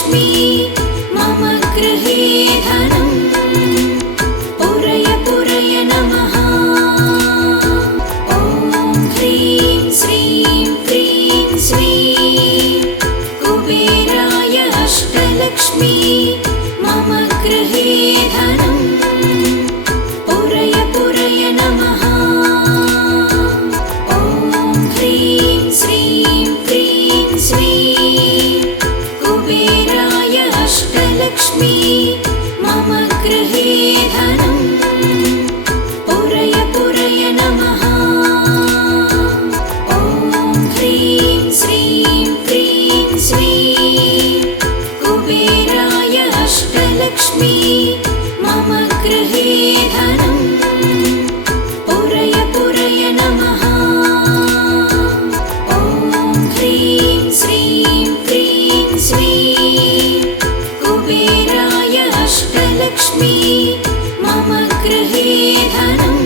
अष्टलक्ष्मी मम गृहे धनम् पूरय पूरय नमः। ॐ ह्रीं श्रीं क्रीं श्रीं कुबेराय अष्टलक्ष्मी मम गृहे धनम् पूरय पूरय नमः। ॐ ह्रीं श्रीं क्रीं श्रीं कुबेराय अष्टलक्ष्मी मम गृहे धनम् पूरय पूरय नमः। ॐ ह्रीं श्रीं क्रीं श्रीं कुबेराय अष्टलक्ष्मी मम गृहे धनम् पूरय पूरय नमः। ॐ ह्रीं श्रीं क्रीं श्रीं कुबेराय अष्टलक्ष्मी मम गृहे धनम्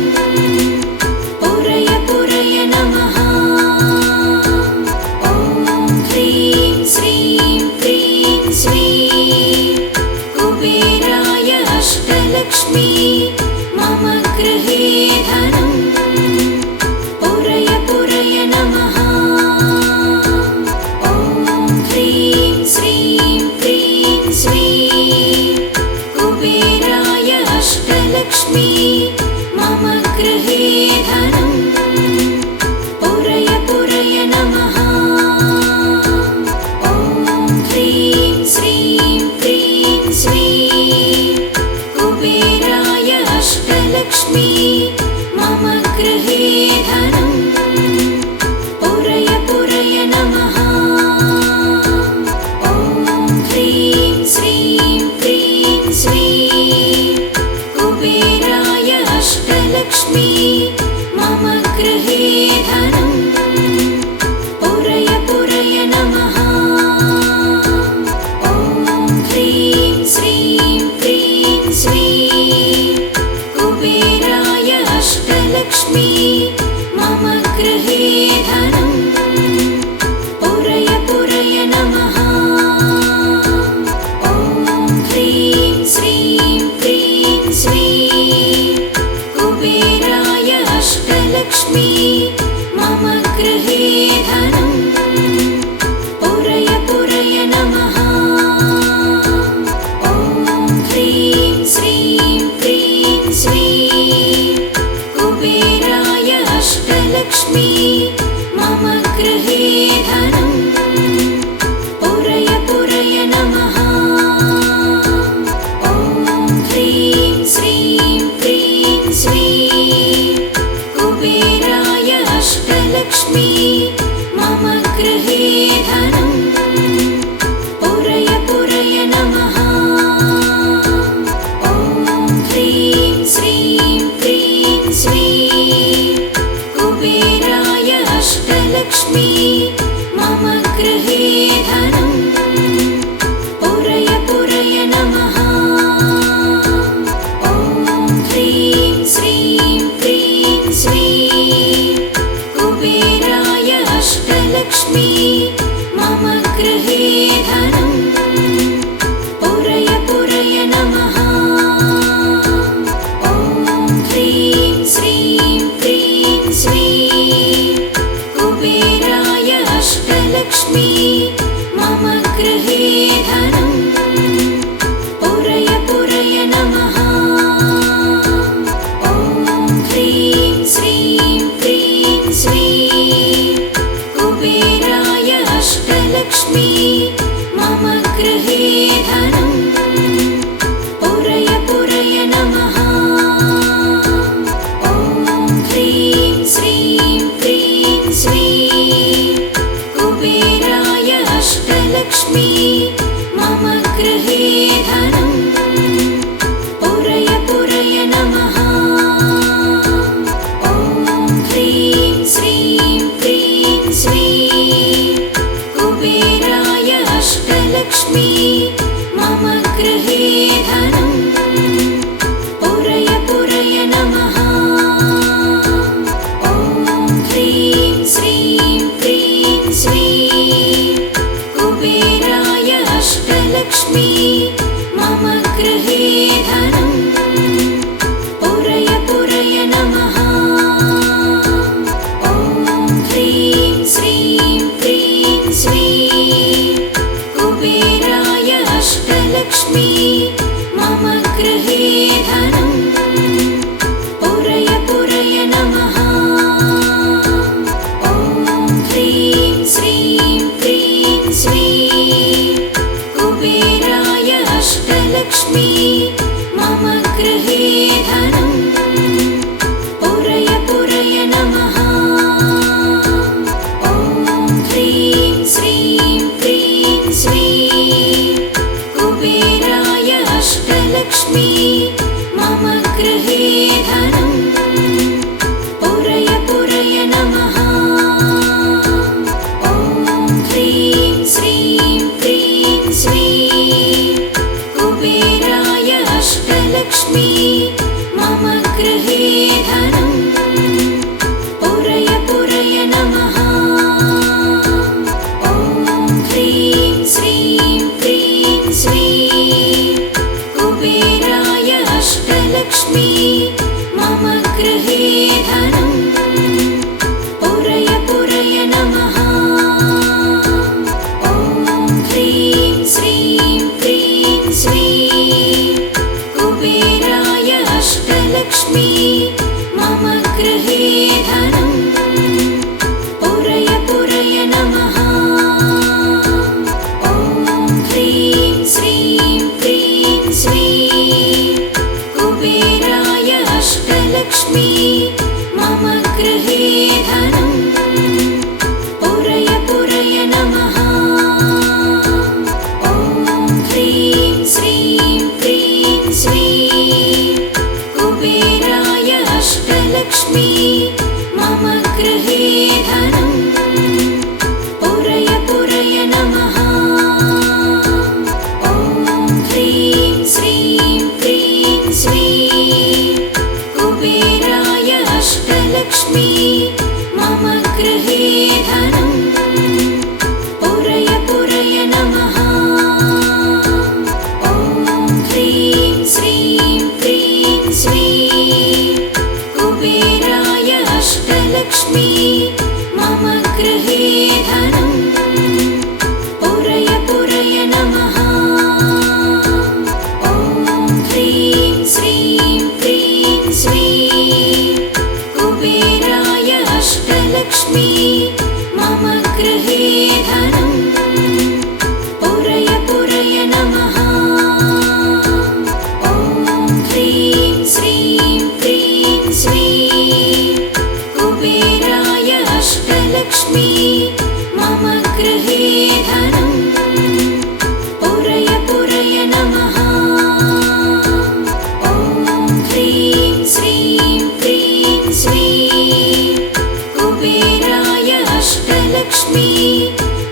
पूरय पूरय नमः। ॐ ह्रीं श्रीं क्रीं श्रीं कुबेराय अष्टलक्ष्मी मम गृहे धनम् पूरय पूरय नमः। ॐ ह्रीं श्रीं क्रीं श्रीं कुबेराय अष्टलक्ष्मी मम गृहे धनम् पूरय पूरय नमः। ॐ ह्रीं श्रीं क्रीं श्रीं कुबेराय अष्टलक्ष्मी मम गृहे धनम् पूरय पूरय नमः। ॐ ह्रीं श्रीं क्रीं श्रीं कुबेराय अष्टलक्ष्मी मम गृहे धनम् पूरय पूरय नमः। ॐ ह्रीं श्रीं क्रीं श्रीं कुबेराय अष्टलक्ष्मी मम गृहे धनम् पूरय पूरय नमः। ॐ ह्रीं श्रीं क्रीं श्रीं कुबेराय अष्टलक्ष्मी मम गृहे धनम् पूरय पूरय नमः। ॐ ह्रीं श्रीं क्रीं श्रीं कुबेराय अष्टलक्ष्मी मम गृहे धनम् पूरय पूरय नमः। ॐ ह्रीं श्रीं क्रीं श्रीं कुबेराय अष्टलक्ष्मी मम गृहे धनम् पूरय पूरय नमः। ॐ ह्रीं श्रीं क्रीं श्रीं कुबेराय अष्टलक्ष्मी मम गृहे धनम् पूरय पूरय नमः। ॐ ह्रीं श्रीं क्रीं श्रीं कुबेराय अष्टलक्ष्मी मम गृहे धनम् पूरय पूरय नमः। ॐ ह्रीं श्रीं क्रीं श्रीं कुबेराय अष्टलक्ष्मी मम गृहे धनम् पूरय पूरय नमः। ॐ ह्रीं श्रीं क्रीं श्रीं कुबेराय अष्टलक्ष्मी मम गृहे धनम् पूरय पूरय नमः। ॐ ह्रीं श्रीं क्रीं श्रीं कुबेराय अष्टलक्ष्मी मम गृहे धनम् पूरय पूरय नमः। ॐ ह्रीं श्रीं क्रीं श्रीं कुबेराय अष्टलक्ष्मी मम गृहे धनम् पूरय पूरय नमः। ॐ ह्रीं श्रीं क्रीं श्रीं कुबेराय अष्टलक्ष्मी मम गृहे धनम् पुरय पुरय नमः। ॐ ह्रीं श्रीं क्रीं श्रीं कुबेराय अष्टलक्ष्मी मम गृहे धनम् पुरय पुरय नमः। ॐ ह्रीं श्रीं क्रीं श्रीं कुबेराय अष्टलक्ष्मी मम गृहे धनम् पुरय पुरय नमः। ॐ ह्रीं श्रीं क्रीं श्रीं कुबेराय अष्टलक्ष्मी मम गृहे धनम् पुरय पुरय नमः। ॐ ह्रीं श्रीं क्रीं श्रीं कुबेराय अष्टलक्ष्मी मम गृहे धनम् पुरय पुरय नमः। ॐ ह्रीं श्रीं क्रीं श्रीं कुबेराय अष्टलक्ष्मी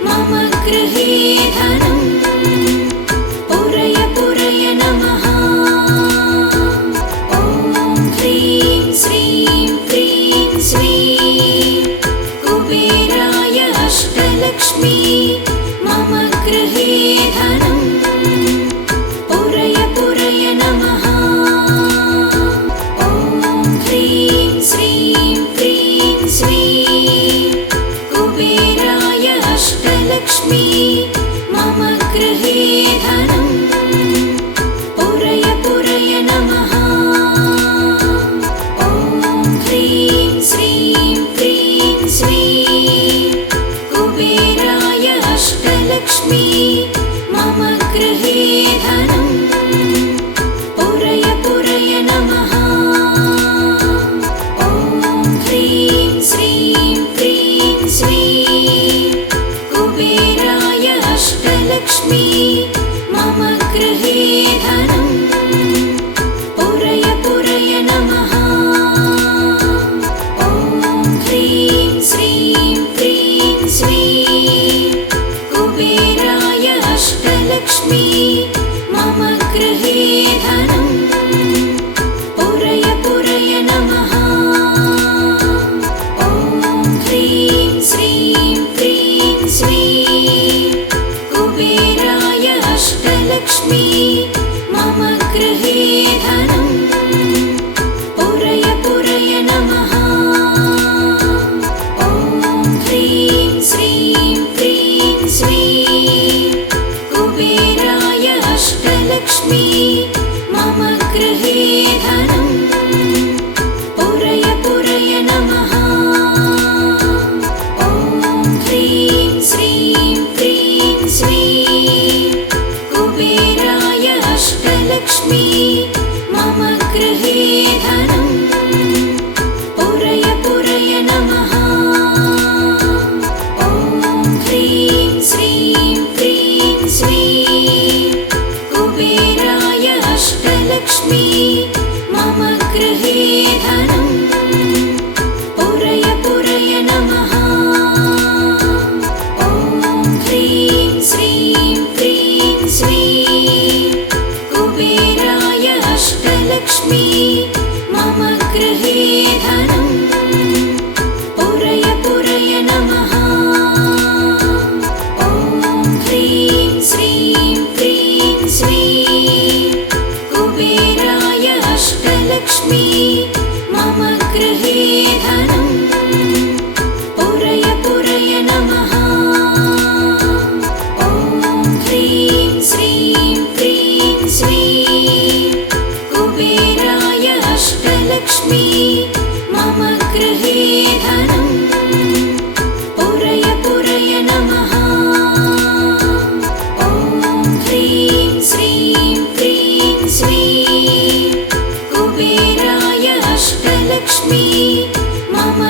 मम गृहे धनम् पुरय पुरय नमः। ॐ ह्रीं श्रीं क्रीं श्रीं कुबेराय अष्टलक्ष्मी मम गृहे धनम् पुरय पुरय नमः। ॐ ह्रीं श्रीं क्रीं श्रीं कुबेराय अष्टलक्ष्मी मम गृहे धनम् पुरय पुरय नमः। ॐ ह्रीं श्रीं क्रीं श्रीं कुबेराय अष्टलक्ष्मी मम गृहे धनम् पुरय पुरय नमः। ॐ ह्रीं श्रीं क्रीं श्रीं कुबेराय अष्टलक्ष्मी मम गृहे धनम् पुरय पुरय नमः। ॐ ह्रीं श्रीं क्रीं श्रीं कुबेराय अष्टलक्ष्मी मम गृहे धनम् पुरय पुरय नमः। ॐ ह्रीं श्रीं क्रीं श्रीं कुबेराय अष्टलक्ष्मी मम गृहे धनम् पुरय पुरय नमः। ॐ ह्रीं श्रीं क्रीं श्रीं कुबेराय अष्टलक्ष्मी मम गृहे धनम् पुरय पुरय नमः। ॐ ह्रीं श्रीं क्रीं श्रीं कुबेराय अष्टलक्ष्मी मम गृहे धनम् पुरय पुरय नमः। ॐ ह्रीं श्रीं क्रीं श्रीं कुबेराय अष्टलक्ष्मी मम गृहे धनम् पुरय पुरय नमः। ॐ ह्रीं श्रीं क्रीं श्रीं कुबेराय अष्टलक्ष्मी मम गृहे धनम् पुरय पुरय नमः। ॐ ह्रीं श्रीं क्रीं श्रीं कुबेराय अष्टलक्ष्मी मम गृहे धनम् पुरय पुरय नमः। ॐ ह्रीं श्रीं क्रीं श्रीं कुबेराय अष्टलक्ष्मी मम गृहे धनम् पुरय पुरय नमः। ॐ ह्रीं श्रीं क्रीं श्रीं कुबेराय अष्टलक्ष्मी मम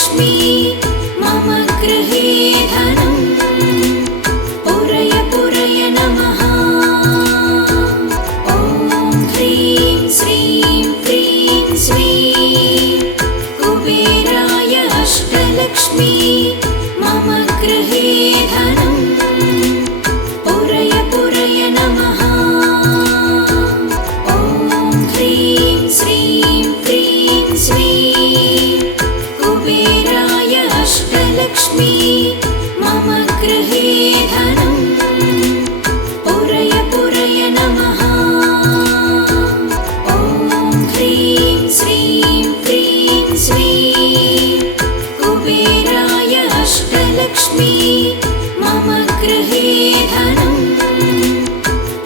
अष्टलक्ष्मी मम गृहे धनं पुरय पुरय नमः। ॐ ह्रीं श्रीं क्रीं श्रीं कुबेराय अष्टलक्ष्मी मम गृहे धनं पुरय पुरय नमः। ॐ ह्रीं श्रीं क्रीं श्रीं कुबेराय अष्टलक्ष्मी मम गृहे धनं पुरय पुरय नमः। ॐ ह्रीं श्रीं क्रीं श्रीं कुबेराय अष्टलक्ष्मी मम गृहे धनं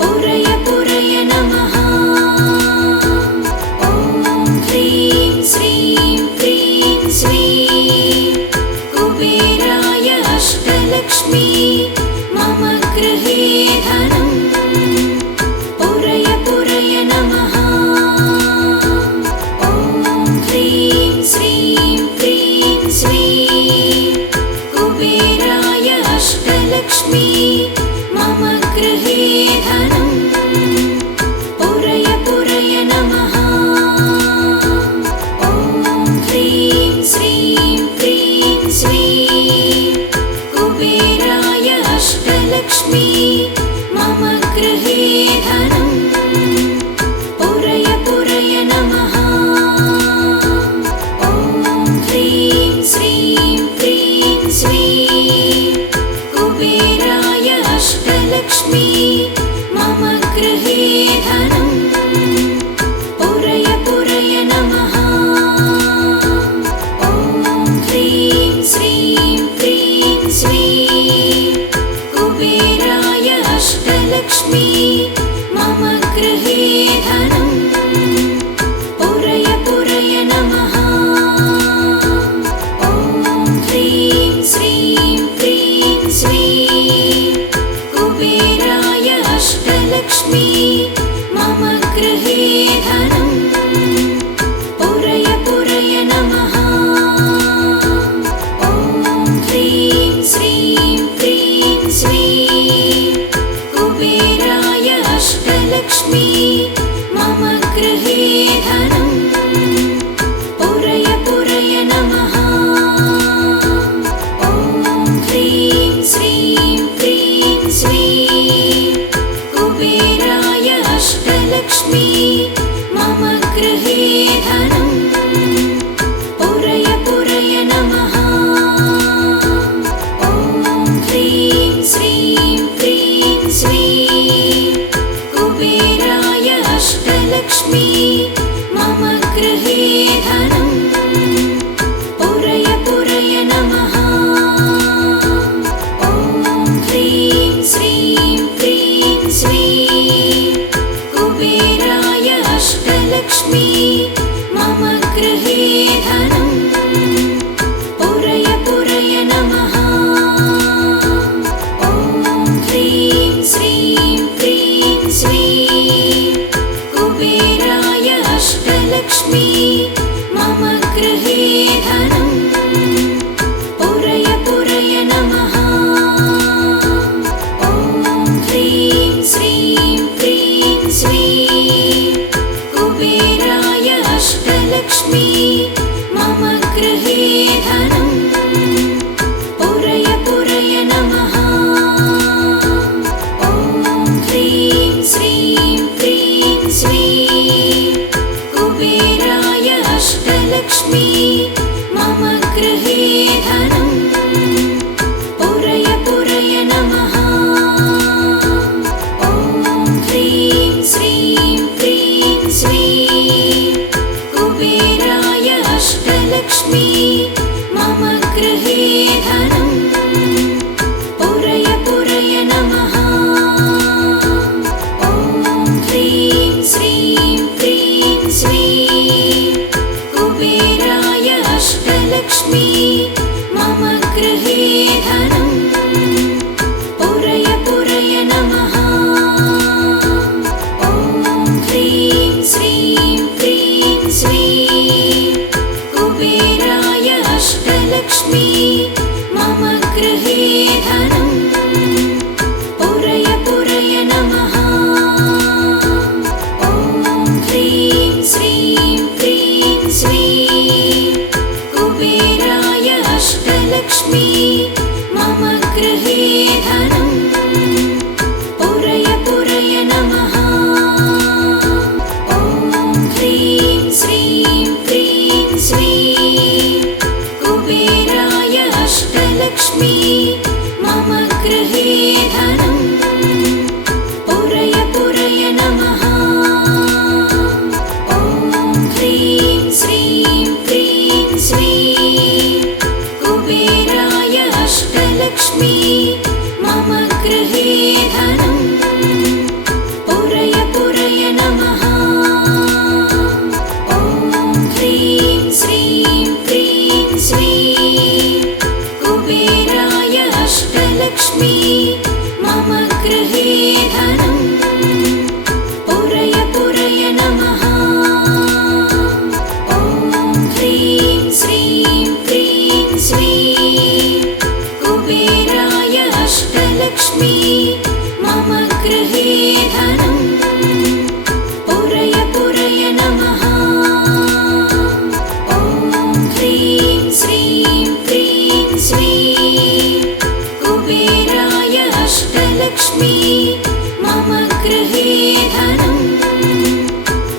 पुरय पुरय नमः। ॐ ह्रीं श्रीं क्रीं श्रीं कुबेराय अष्टलक्ष्मी मम गृहे धनं पुरय पुरय नमः। ॐ ह्रीं श्रीं क्रीं श्रीं कुबेराय अष्टलक्ष्मी मम गृहे धनं पुरय पुरय नमः। ॐ ह्रीं श्रीं क्रीं श्रीं कुबेराय अष्टलक्ष्मी मम गृहे धनं पुरय पुरय नमः। ॐ ह्रीं श्रीं क्रीं श्रीं कुबेराय अष्टलक्ष्मी मम गृहे धनं पुरय पुरय नमः। ॐ ह्रीं श्रीं क्रीं श्रीं कुबेराय अष्टलक्ष्मी मम गृहे धनं पुरय पुरय नमः। ॐ ह्रीं श्रीं क्रीं श्रीं कुबेराय अष्टलक्ष्मी मम गृहे धनं पुरय पुरय नमः। ॐ ह्रीं श्रीं क्रीं श्रीं कुबेराय अष्टलक्ष्मी मम गृहे धनं पुरय पुरय नमः। ॐ ह्रीं श्रीं क्रीं श्रीं कुबेराय अष्टलक्ष्मी मम गृहे धनं पुरय पुरय नमः। ॐ ह्रीं श्रीं क्रीं श्रीं कुबेराय अष्टलक्ष्मी मम गृहे धनं पुरय पुरय नमः। ॐ ह्रीं श्रीं क्रीं श्रीं कुबेराय अष्टलक्ष्मी मम गृहे धनं पुरय पुरय नमः। ॐ ह्रीं श्रीं क्रीं श्रीं कुबेराय अष्टलक्ष्मी मम गृहे धनं पुरय पुरय नमः। ॐ ह्रीं श्रीं क्रीं श्रीं कुबेराय अष्टलक्ष्मी मम गृहे धनं पुरय पुरय नमः। ॐ ह्रीं श्रीं क्रीं श्रीं कुबेराय अष्टलक्ष्मी मम गृहे धनं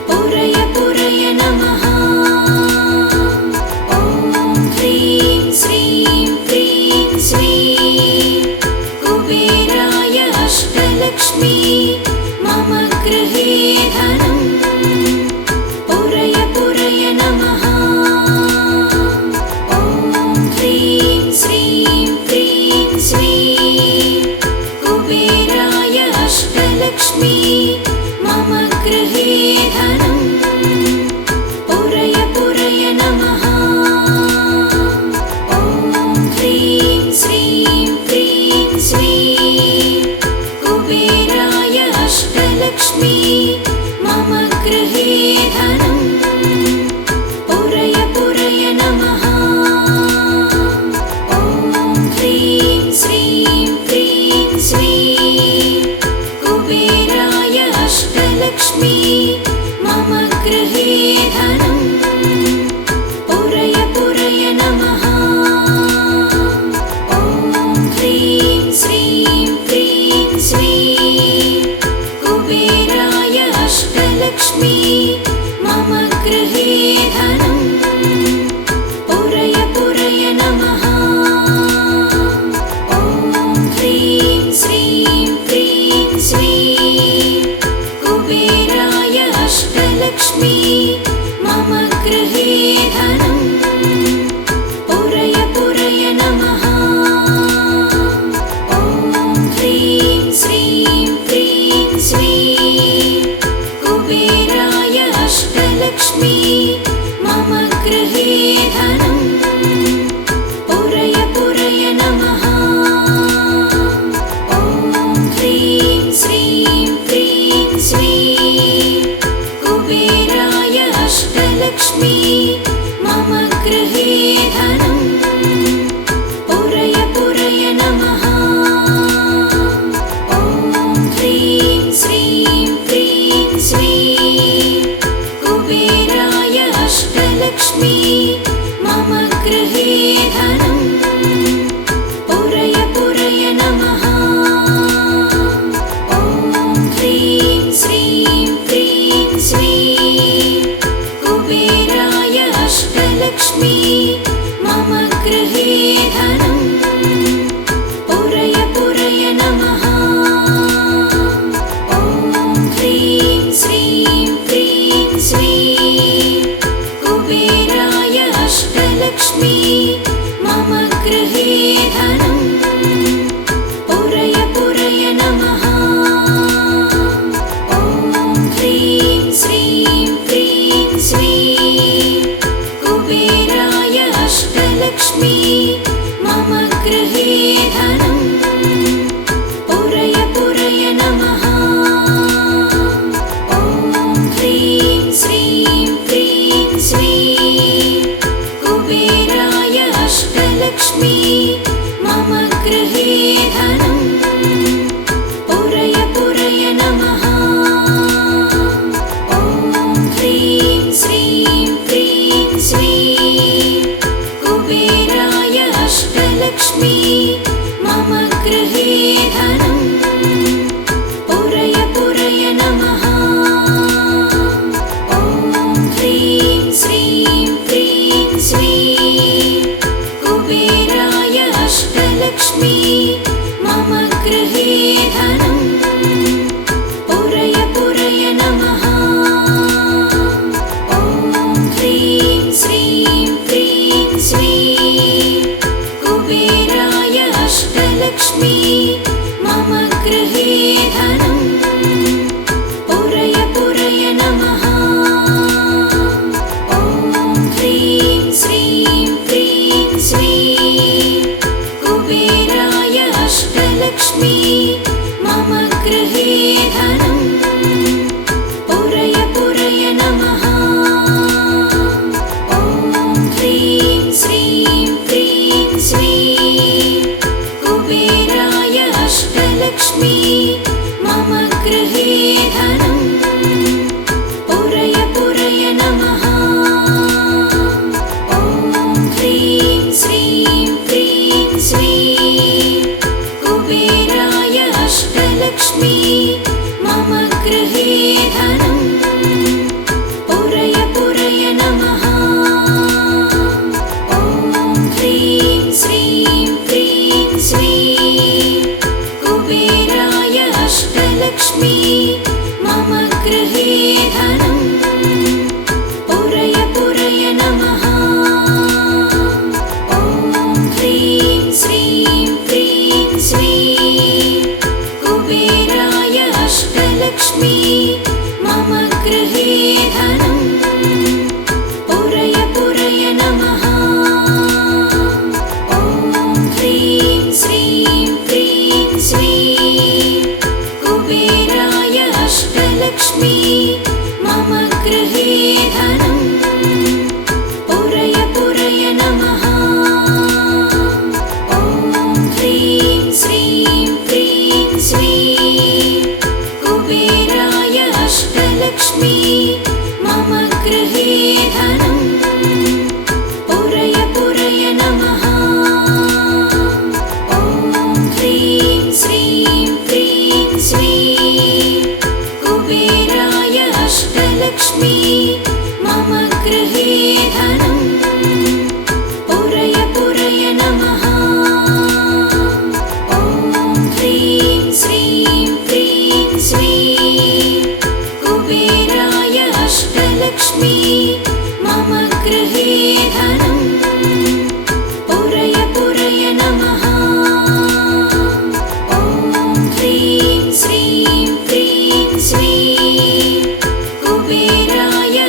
पुरय पुरय नमः। ॐ ह्रीं श्रीं क्रीं श्रीं कुबेराय अष्टलक्ष्मी मम गृहे धनं पुरय पुरय नमः। ॐ ह्रीं श्रीं क्रीं श्रीं कुबेराय अष्टलक्ष्मी मम गृहे धनं पुरय पुरय नमः। ॐ ह्रीं श्रीं क्रीं श्रीं कुबेराय अष्टलक्ष्मी मम गृहे धनं पुरय पुरय नमः। ॐ ह्रीं श्रीं क्रीं श्रीं कुबेराय अष्टलक्ष्मी मम गृहे धनं पुरय पुरय नमः। ॐ ह्रीं श्रीं क्रीं श्रीं कुबेराय अष्टलक्ष्मी मम गृहे धनं पुरय पुरय नमः। ॐ ह्रीं श्रीं क्रीं श्रीं कुबेराय अष्टलक्ष्मी मम गृहे धनं पुरय पुरय नमः। ॐ ह्रीं श्रीं क्रीं श्रीं कुबेराय अष्टलक्ष्मी मम गृहे धनं पुरय पुरय नमः। ॐ ह्रीं श्रीं क्रीं श्रीं कुबेराय अष्टलक्ष्मी मम गृहे धनं पुरय पुरय नमः। ॐ ह्रीं श्रीं क्रीं श्रीं कुबेराय अष्टलक्ष्मी मम गृहे धनं पुरय पुरय नमः। ॐ ह्रीं श्रीं क्रीं श्रीं कुबेराय अष्टलक्ष्मी मम गृहे धनं पुरय पुरय नमः। ॐ ह्रीं श्रीं क्रीं श्रीं कुबेराय अष्टलक्ष्मी मम गृहे धनं पुरय पुरय नमः। ॐ ह्रीं श्रीं क्रीं श्रीं कुबेराय अष्टलक्ष्मी मम गृहे धनं पुरय पुरय नमः। ॐ ह्रीं श्रीं क्रीं श्रीं कुबेराय अष्टलक्ष्मी मम गृहे धनं पुरय पुरय नमः। ॐ ह्रीं श्रीं क्रीं श्रीं कुबेराय अष्टलक्ष्मी मम गृहे धनं पुरय पुरय नमः। ॐ ह्रीं श्रीं क्रीं श्रीं कुबेराय अष्टलक्ष्मी मम गृहे धनं पुरय पुरय नमः। ॐ ह्रीं श्रीं क्रीं श्रीं कुबेराय अष्टलक्ष्मी मम गृहे धनं पुरय पुरय नमः। ॐ ह्रीं श्रीं क्रीं श्रीं कुबेराय अष्टलक्ष्मी मम गृहे धनं पुरय पुरय नमः। ॐ ह्रीं श्रीं क्रीं श्रीं कुबेराय अष्टलक्ष्मी मम गृहे धनं पुरय पुरय नमः। ॐ ह्रीं श्रीं क्रीं श्रीं कुबेराय अष्टलक्ष्मी मम गृहे धनं पुरय पुरय नमः। ॐ ह्रीं श्रीं क्रीं श्रीं कुबेराय अष्टलक्ष्मी मम गृहे धनं पुरय पुरय नमः। ॐ ह्रीं श्रीं क्रीं श्रीं कुबेराय अष्टलक्ष्मी मम गृहे धनं पुरय पुरय नमः। ॐ ह्रीं श्रीं क्रीं श्रीं कुबेराय अष्टलक्ष्मी मम गृहे धनं पुरय पुरय नमः। ॐ ह्रीं श्रीं क्रीं श्रीं कुबेराय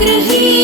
गृहे